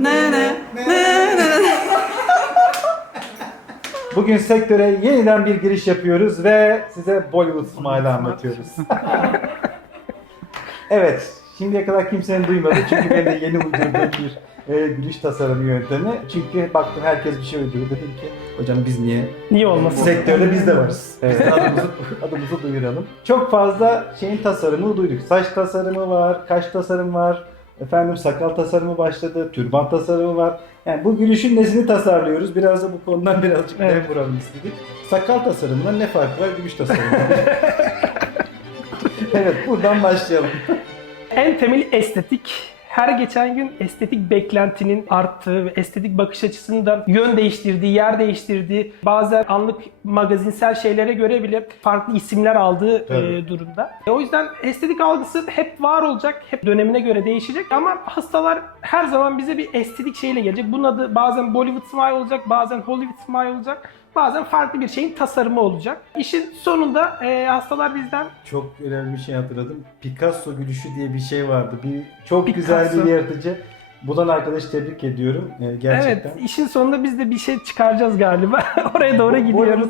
Ne ne ne ne. Bugün sektöre yeniden bir giriş yapıyoruz ve size Bollywood Smile anlatıyoruz. evet, şimdiye kadar kimsenin duymadı çünkü ben de yeni uydurduğum bir e, gülüş tasarımı yöntemi. Çünkü baktım herkes bir şey uyduruyor. Dedim ki hocam biz niye Niye olmasın? sektörde biz de varız. Biz de adımızı, adımızı duyuralım. Çok fazla şeyin tasarımını duyduk. Saç tasarımı var, kaş tasarımı var. Efendim sakal tasarımı başladı, türban tasarımı var. Yani bu gülüşün nesini tasarlıyoruz? Biraz da bu konudan birazcık Evet. vuralım istedik. Sakal tasarımından ne farkı var gülüş tasarımından? evet buradan başlayalım. En temeli estetik. Her geçen gün estetik beklentinin arttığı ve estetik bakış açısının da yön değiştirdiği, yer değiştirdiği, bazen anlık magazinsel şeylere göre bile farklı isimler aldığı e, durumda. E, o yüzden estetik algısı hep var olacak, hep dönemine göre değişecek ama hastalar her zaman bize bir estetik şeyle gelecek. Bunun adı bazen Bollywood smile olacak, bazen Hollywood smile olacak. Bazen farklı bir şeyin tasarımı olacak. İşin sonunda e, hastalar bizden Çok önemli bir şey hatırladım. Picasso gülüşü diye bir şey vardı. Bir çok Picasso. güzel bir yaratıcı. Bulan arkadaş tebrik ediyorum. Ee, gerçekten. Evet, işin sonunda biz de bir şey çıkaracağız galiba. Oraya doğru gidiyoruz.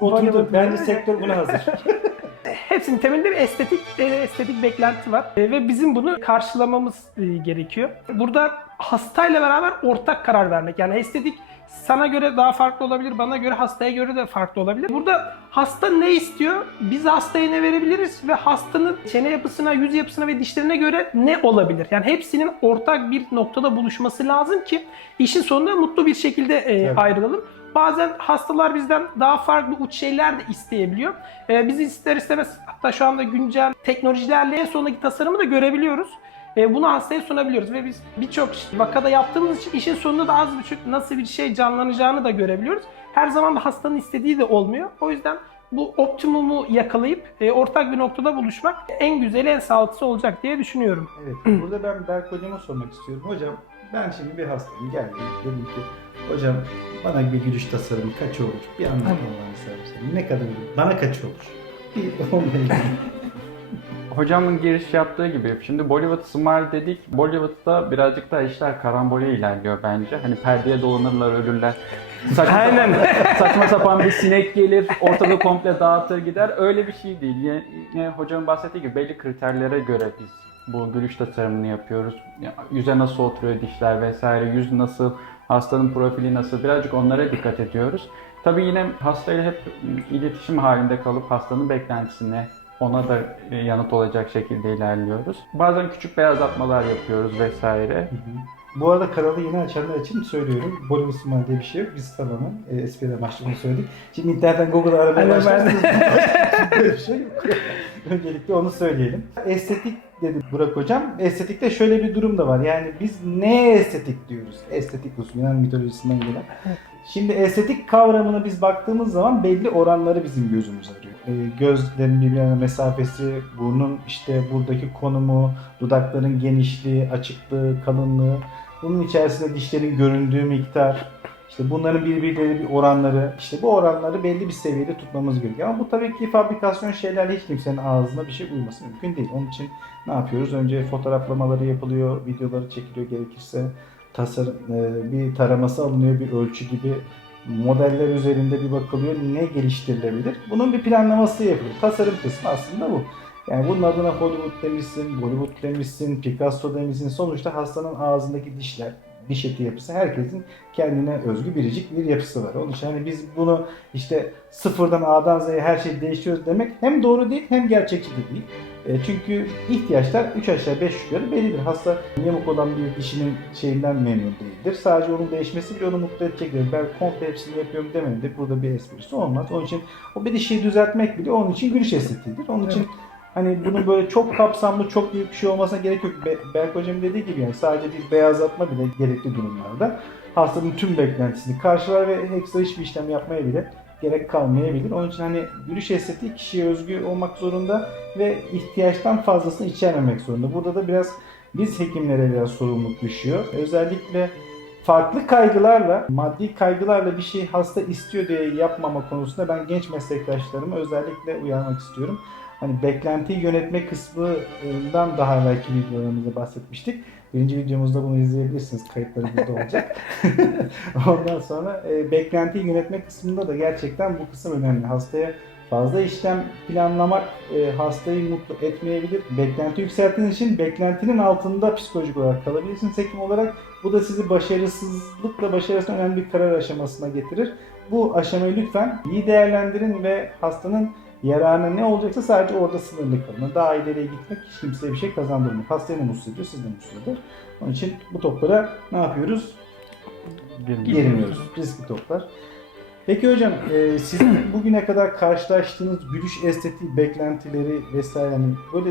Oturdu. Bence sektör buna hazır. Hepsinin temelinde bir estetik e, estetik beklenti var E, ve bizim bunu karşılamamız e, gerekiyor. Burada hastayla beraber ortak karar vermek. Yani estetik sana göre daha farklı olabilir, bana göre hastaya göre de farklı olabilir. Burada hasta ne istiyor? Biz hastaya ne verebiliriz ve hastanın çene yapısına, yüz yapısına ve dişlerine göre ne olabilir? Yani hepsinin ortak bir noktada buluşması lazım ki işin sonunda mutlu bir şekilde e, ayrılalım. Bazen hastalar bizden daha farklı uç şeyler de isteyebiliyor. Ee, biz ister istemez hatta şu anda güncel teknolojilerle en sondaki tasarımı da görebiliyoruz. Ee, bunu hastaya sunabiliyoruz ve biz birçok vakada yaptığımız için işin sonunda da az buçuk nasıl bir şey canlanacağını da görebiliyoruz. Her zaman da hastanın istediği de olmuyor. O yüzden bu optimumu yakalayıp e, ortak bir noktada buluşmak en güzeli, en sağlıklısı olacak diye düşünüyorum. Evet. Burada ben Berk hocama sormak istiyorum. Hocam ben şimdi bir hastayım. Geldim. Dedim ki hocam bana bir gülüş tasarımı kaç olur? Bir anlat Allah'ını seversen. Ne kadar olur? Bana kaç olur? Bir onunla ilgili. Hocamın giriş yaptığı gibi şimdi Bollywood Smile dedik. Bollywood'da birazcık daha işler karambole ilerliyor bence. Hani perdeye dolanırlar ölürler. Saçma, Aynen. saçma sapan bir sinek gelir ortada komple dağıtır gider. Öyle bir şey değil. Yine, yine hocamın bahsettiği gibi belli kriterlere göre biz bu gülüş tasarımını yapıyoruz. Ya, Yüze nasıl oturuyor dişler vesaire, yüz nasıl, hastanın profili nasıl birazcık onlara dikkat ediyoruz. Tabii yine hastayla hep iletişim halinde kalıp hastanın beklentisine ona da e, yanıt olacak şekilde ilerliyoruz. Bazen küçük beyazlatmalar yapıyoruz vesaire. Bu arada kanalı yeni açanlar için söylüyorum. Bollywood Smile diye bir şey yok. Biz tamamen e, espri amaçlı bunu söyledik. Şimdi internetten Google'a aramaya başlarsınız. Böyle bir şey yok. Öncelikle onu söyleyelim. Estetik dedi Burak Hocam. Estetikte şöyle bir durum da var. Yani biz ne estetik diyoruz? Estetik usul Yunan mitolojisinden gelen. Şimdi estetik kavramına biz baktığımız zaman belli oranları bizim gözümüz arıyor. Ee, gözlerin birbirine mesafesi, burnun işte buradaki konumu, dudakların genişliği, açıklığı, kalınlığı, bunun içerisinde dişlerin göründüğü miktar, işte bunların birbirleri bir oranları, işte bu oranları belli bir seviyede tutmamız gerekiyor. Ama bu tabii ki fabrikasyon şeylerle hiç kimsenin ağzına bir şey uyması mümkün değil. Onun için ne yapıyoruz? Önce fotoğraflamaları yapılıyor, videoları çekiliyor gerekirse. Tasarım, e, bir taraması alınıyor, bir ölçü gibi modeller üzerinde bir bakılıyor. Ne geliştirilebilir? Bunun bir planlaması yapılıyor. Tasarım kısmı aslında bu. Yani bunun adına Hollywood demişsin, Bollywood demişsin, Picasso demişsin. Sonuçta hastanın ağzındaki dişler, diş eti yapısı herkesin kendine özgü biricik bir yapısı var. Onun için hani biz bunu işte sıfırdan A'dan Z'ye her şeyi değiştiriyoruz demek hem doğru değil hem gerçekçi de değil. E, çünkü ihtiyaçlar 3 aşağı 5 yukarı bellidir. Hasta yamuk olan bir dişinin şeyinden memnun değildir. Sadece onun değişmesi bile onu mutlu edecektir. Ben komple hepsini yapıyorum demedi. Burada bir esprisi olmaz. Onun için o bir dişiyi düzeltmek bile onun için gülüş estetiğidir. Onun için hani bunun böyle çok kapsamlı, çok büyük bir şey olmasına gerek yok. Be- Berk Hocam dediği gibi yani sadece bir beyazlatma bile gerekli durumlarda hastanın tüm beklentisini karşılar ve ekstra hiçbir işlem yapmaya bile gerek kalmayabilir. Onun için hani gülüş estetiği kişiye özgü olmak zorunda ve ihtiyaçtan fazlasını içermemek zorunda. Burada da biraz biz hekimlere biraz sorumluluk düşüyor. Özellikle farklı kaygılarla, maddi kaygılarla bir şey hasta istiyor diye yapmama konusunda ben genç meslektaşlarımı özellikle uyarmak istiyorum. Hani beklentiyi yönetme kısmından daha belki videolarımızda bahsetmiştik. Birinci videomuzda bunu izleyebilirsiniz. Kayıtları burada olacak. Ondan sonra e, beklentiyi yönetme kısmında da gerçekten bu kısım önemli. Hastaya fazla işlem planlamak e, hastayı mutlu etmeyebilir. Beklenti yükselttiğiniz için beklentinin altında psikolojik olarak kalabilirsiniz hekim olarak. Bu da sizi başarısızlıkla başarısına önemli bir karar aşamasına getirir. Bu aşamayı lütfen iyi değerlendirin ve hastanın yararına ne olacaksa sadece orada sınırlı kalın. Daha ileriye gitmek hiç kimseye bir şey kazandırmıyor. Hastayı mutsuz ediyor, siz de mutsuz ediyor. Onun için bu toplara ne yapıyoruz? Girmiyoruz. Riskli toplar. Peki hocam, e, sizin bugüne kadar karşılaştığınız gülüş estetiği beklentileri vesaire hani böyle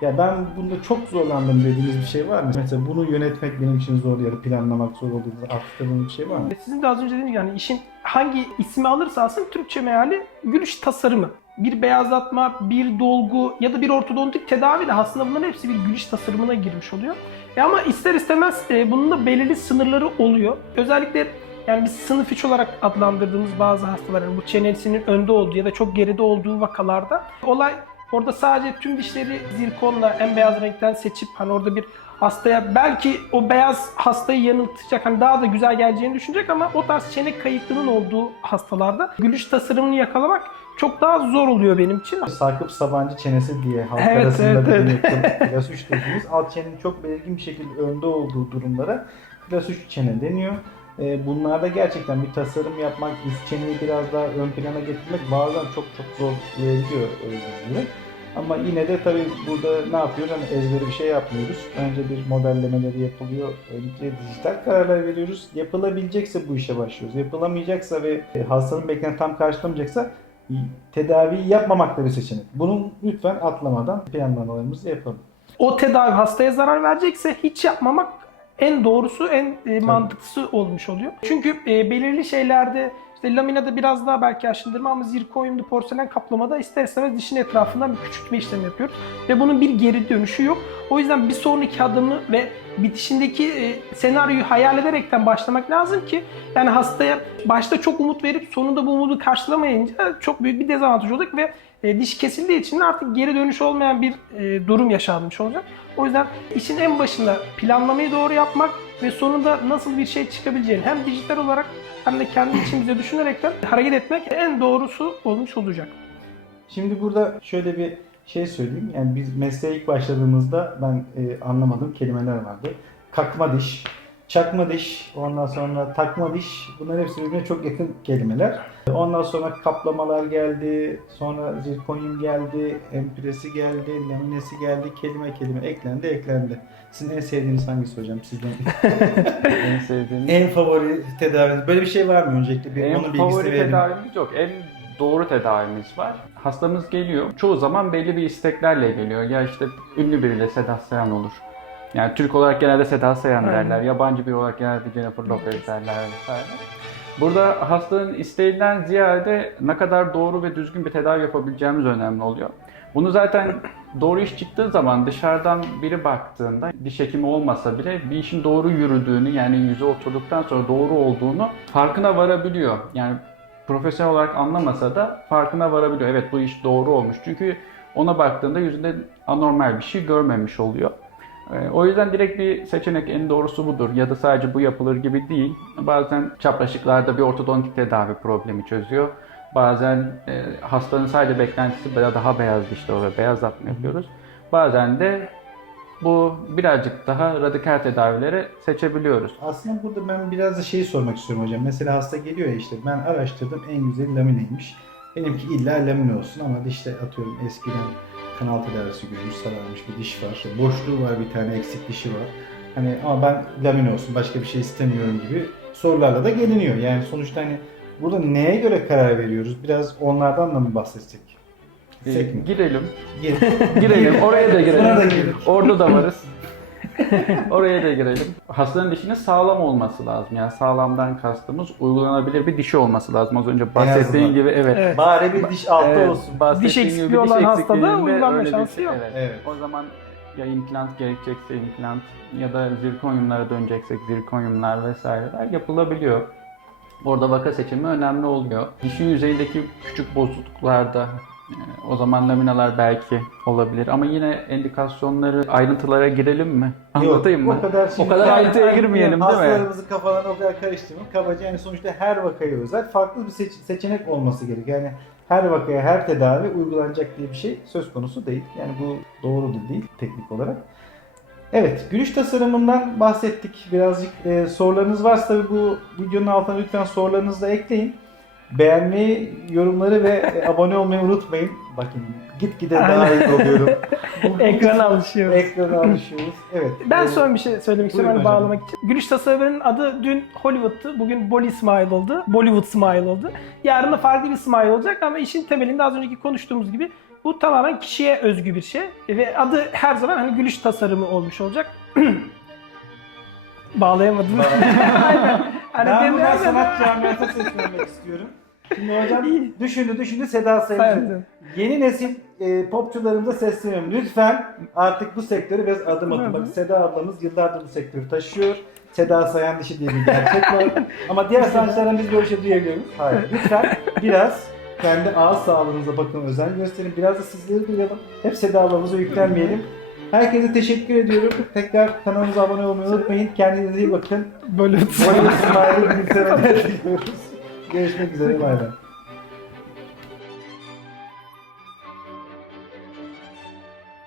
ya ben bunda çok zorlandım dediğiniz bir şey var mı? Mesela bunu yönetmek benim için zor ya da planlamak zor olduğu arttırdığınız bir şey var mı? Sizin de az önce dediğiniz yani işin hangi ismi alırsa alsın Türkçe meali gülüş tasarımı. Bir beyazlatma, bir dolgu ya da bir ortodontik tedavi de aslında bunların hepsi bir gülüş tasarımına girmiş oluyor. E ama ister istemez e, bunun da belirli sınırları oluyor. Özellikle yani biz sınıf iç olarak adlandırdığımız bazı hastaların bu çenesinin önde olduğu ya da çok geride olduğu vakalarda olay orada sadece tüm dişleri zirkonla en beyaz renkten seçip hani orada bir hastaya belki o beyaz hastayı yanıltacak hani daha da güzel geleceğini düşünecek ama o tarz çene kayıklığının olduğu hastalarda gülüş tasarımını yakalamak çok daha zor oluyor benim için. Sakıp Sabancı çenesi diye halk Evet, arasında evet, evet. biliniyor. Klas 3 dediğimiz alt çenenin çok belirgin bir şekilde önde olduğu durumlara klas 3 çene deniyor. Ee, Bunlarda gerçekten bir tasarım yapmak, üst çeneyi biraz daha ön plana getirmek bazen çok çok zorlayabiliyor e, bizleri. Ama yine de tabii burada ne yapıyoruz? Hani ezberi bir şey yapmıyoruz. Önce bir modellemeleri yapılıyor. Önce dijital kararlar veriyoruz. Yapılabilecekse bu işe başlıyoruz. Yapılamayacaksa ve e, hastanın beklenti tam karşılamayacaksa tedaviyi yapmamak da bir seçenek. Bunu lütfen atlamadan planlamalarımızı yapalım. O tedavi hastaya zarar verecekse hiç yapmamak en doğrusu, en e, mantıklısı olmuş oluyor. Çünkü e, belirli şeylerde işte laminada biraz daha belki aşındırma ama zirkonyumlu porselen kaplamada ister istemez dişin etrafından bir küçültme işlemi yapıyoruz. Ve bunun bir geri dönüşü yok. O yüzden bir sonraki adımı ve bitişindeki e, senaryoyu hayal ederekten başlamak lazım ki yani hastaya başta çok umut verip sonunda bu umudu karşılamayınca çok büyük bir dezavantaj olacak ve e, diş kesildiği için artık geri dönüş olmayan bir e, durum yaşanmış olacak. O yüzden işin en başında planlamayı doğru yapmak ve sonunda nasıl bir şey çıkabileceğini hem dijital olarak hem de kendi içimize düşünerekten hareket etmek en doğrusu olmuş olacak. Şimdi burada şöyle bir şey söyleyeyim. Yani biz mesleğe ilk başladığımızda ben e, anlamadığım kelimeler vardı. Kakma diş, çakma diş, ondan sonra takma diş. Bunlar hepsi birbirine çok yakın kelimeler. Ondan sonra kaplamalar geldi, sonra zirkonyum geldi, empresi geldi, laminesi geldi, kelime kelime eklendi eklendi. Sizin en sevdiğiniz hangisi hocam? Sizden En sevdiğim en favori tedaviniz. Böyle bir şey var mı öncelikle? Bir en onun favori verelim. tedavimiz yok. En doğru tedavimiz var. Hastamız geliyor. Çoğu zaman belli bir isteklerle geliyor. Ya işte ünlü biriyle Sedat Sayan olur. Yani Türk olarak genelde Sedat Sayan Aynen. derler. Yabancı biri olarak genelde Jennifer Lopez derler vesaire. Burada hastanın isteğinden ziyade ne kadar doğru ve düzgün bir tedavi yapabileceğimiz önemli oluyor. Bunu zaten doğru iş çıktığı zaman dışarıdan biri baktığında diş hekimi olmasa bile bir işin doğru yürüdüğünü yani yüze oturduktan sonra doğru olduğunu farkına varabiliyor. Yani profesyonel olarak anlamasa da farkına varabiliyor. Evet bu iş doğru olmuş. Çünkü ona baktığında yüzünde anormal bir şey görmemiş oluyor. Ee, O yüzden direkt bir seçenek en doğrusu budur. Ya da sadece bu yapılır gibi değil. Bazen çapraşıklarda bir ortodontik tedavi problemi çözüyor. Bazen e, hastanın sadece beklentisi daha beyaz dişli oluyor. Beyazlatma yapıyoruz. Bazen de bu birazcık daha radikal tedavileri seçebiliyoruz. Aslında burada ben biraz da şeyi sormak istiyorum hocam. Mesela hasta geliyor ya işte ben araştırdım en güzeli lamineymiş. Benimki illa lamine olsun ama işte atıyorum eskiden kanal tedavisi görmüş sararmış bir diş var. İşte boşluğu var bir tane eksik dişi var. Hani ama ben lamine olsun başka bir şey istemiyorum gibi sorularla da geliniyor. Yani sonuçta hani burada neye göre karar veriyoruz? Biraz onlardan da mı bahsetsek? Ee? Girelim. Gir. Girelim. Oraya da girelim. Buna da girelim. Orada da varız. Oraya da girelim. Hastanın dişinin sağlam olması lazım. Yani sağlamdan kastımız uygulanabilir bir dişi olması lazım. Az önce bahsettiğin azından. gibi evet. Evet. Bari bir diş altta Evet, olsun. bahsettiğin Diş gibi eksikliği bir olan hastada eksikliğinde uygulanma öyle bir şansı şey- yok. Evet. Evet. O zaman ya implant gerekecekse implant ya da zirkonyumlara döneceksek zirkonyumlar vesaireler yapılabiliyor. Orada vaka seçimi önemli oluyor. Dişin yüzeyindeki küçük bozukluklarda O zaman laminalar belki olabilir ama yine endikasyonları ayrıntılara girelim mi? Anlatayım Yok, mı? O kadar, O kadar ayrıntıya girmeyelim değil mi? Hastalarımızı kafalarına o kadar karıştırmayın. Kabaca yani sonuçta her vakaya özel farklı bir seç- seçenek olması gerekiyor. Yani her vakaya her tedavi uygulanacak diye bir şey söz konusu değil. Yani bu doğru da değil teknik olarak. Evet, gülüş tasarımından bahsettik. Birazcık e, sorularınız varsa tabii bu videonun altına lütfen sorularınızı da ekleyin. Beğenmeyi, yorumları ve e, abone olmayı unutmayın. Bakın gitgide daha iyi oluyorum. Ekrana alışıyoruz. Ekrana alışıyoruz. Evet. Ben e, son bir şey söylemek istiyorum hani bağlamak için. Gülüş tasarımının adı dün Hollywood'tu. Bugün Bolly Smile oldu. Bollywood Smile oldu. Yarın da farklı bir smile olacak ama işin temelinde az önceki konuştuğumuz gibi bu tamamen kişiye özgü bir şey. Ve adı her zaman hani gülüş tasarımı olmuş olacak. Bağlayamadım. Aynen. Hani ben buradan sanat camiasına seslenmek istiyorum. Şimdi hocam düşündü düşündü Seda Sayıncı. Sayın. Yeni nesil e, popçularımıza sesleniyorum. Lütfen artık bu sektöre biraz adım atın. Bak Seda ablamız yıllardır bu sektörü taşıyor. Seda Sayan dışı diye bir gerçek var. Ama diğer sanatçılardan biz böyle şey duyabiliyoruz. Hayır. Lütfen biraz kendi ağız sağlığınıza bakın özen gösterin. Biraz da sizleri duyalım. Hep Seda ablamıza yüklenmeyelim. Herkese teşekkür ediyorum. Tekrar kanalımıza abone olmayı unutmayın. Kendinize iyi bakın. Bollywood Bollywood Smile'ı gülümsemeler diliyoruz. Görüşmek üzere. Bay bay.